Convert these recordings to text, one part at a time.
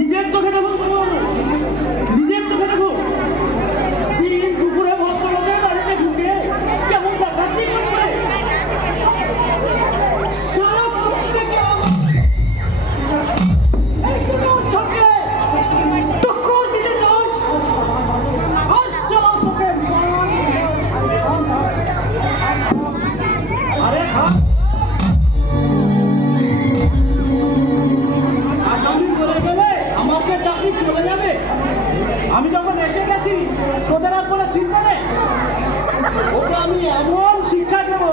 নিজের চোখে দেখুন, নিজের চোখে দেখুন। দিন দুপুরে ভদ্রলোকের বাড়িতে ঢুকে কেমন দেখাচ্ছি করে সারা প্রত্যেকে চোখে টক্কর দিতে চাস। আজ সারা তোকে আরে আসামি করে গেলে আমার যে চাকরি চলে যাবে। আমি যখন এসে গেছি তোদের আর কোনো চিন্তা নেই। ওকে আমি এমন শিক্ষা দেব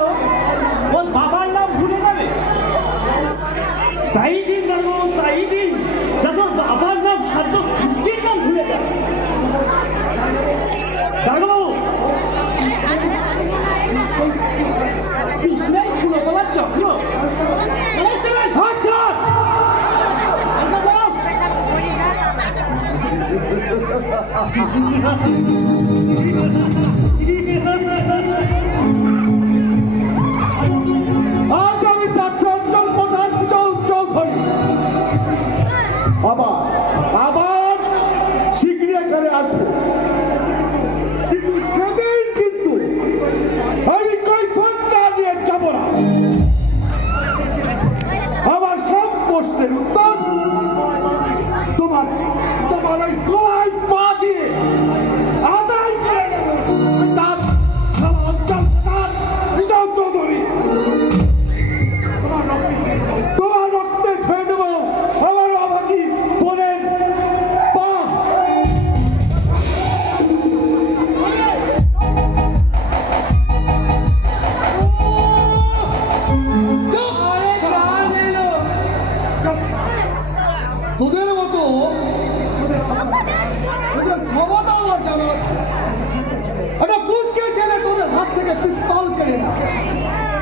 ওর বাবার নাম ভুলে যাবে। তাই দিন জানবো, তাই দিন যত বাবার নাম সাধ্য বৃষ্টির নাম ভুলে যাবে। দাঁড়াবো কৃষ্ণাই ফুলো বলার চক্র। আচ্ছা আজ আমি যাচ্ছি অঞ্চল প্রধান চৌধুরী। আবার শীঘ্রই এখানে আসবো, কিন্তু সেদিন কিন্তু আমি কৈফিয়ত নিয়ে যাব না। আমার সব প্রশ্নের উত্তর তোমার ওই গলায় পা দিয়ে আদায় করে নেব। চৌধুরী তোমার রক্তে ধুয়ে দেব আমার অভাগী বোনের পা। তোদের মতো ক্ষমতা আমার জানা আছে। একটা পুচকে ছেলে তোদের হাত থেকে পিস্তল কেড়ে না,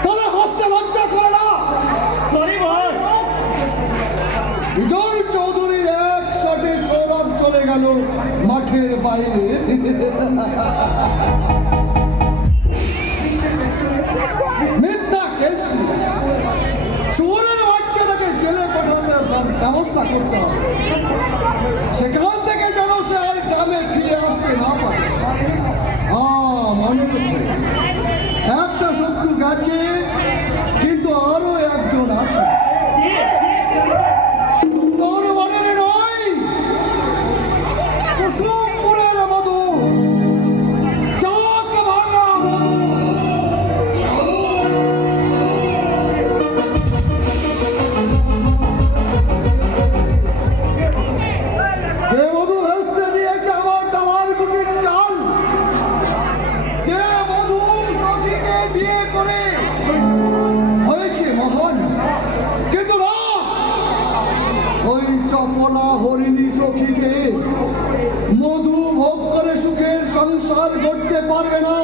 তোদের হস্তে লজ্জা করে না। বিজয় চৌধুরীর এক শটে সৌরভ চলে গেল মাঠের বাইরে। মিথ্যা কেস শুয়োরের বাচ্চাটাকে জেলে পাঠাতে ব্যবস্থা করতে হবে। সেখান থেকে যেন সে আর গ্রামে ফিরে আসতে না পারে। একটা শত্রু গেছে, কিন্তু আরো একজন আছে। সুন্দরবনের নয়, কুসুমপুরের মধু, চাক ভাঙা মধু। যে মধু ভেস্তে দিয়েছে আমার দাবার কুটির চাল, যে মধু সখীকে বিয়ে করে হয়েছে মহান, কিন্তু না, ওই চপলা হরিণী সখীকে মধু ভোগ করে সুখের সংসার গড়তে পারবে না।